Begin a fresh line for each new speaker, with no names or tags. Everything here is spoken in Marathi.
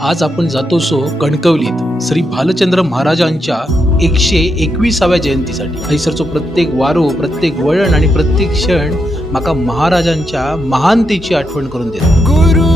आज आपण जातो सो कणकवलीत. श्री भालचंद्र महाराजांच्या एकशे एकविसाव्या जयंतीसाठी. हैसरचो प्रत्येक वारो प्रत्येक वळण आणि प्रत्येक क्षण म्हाका महाराजांच्या महानतेची आठवण करून देतो.
गुरु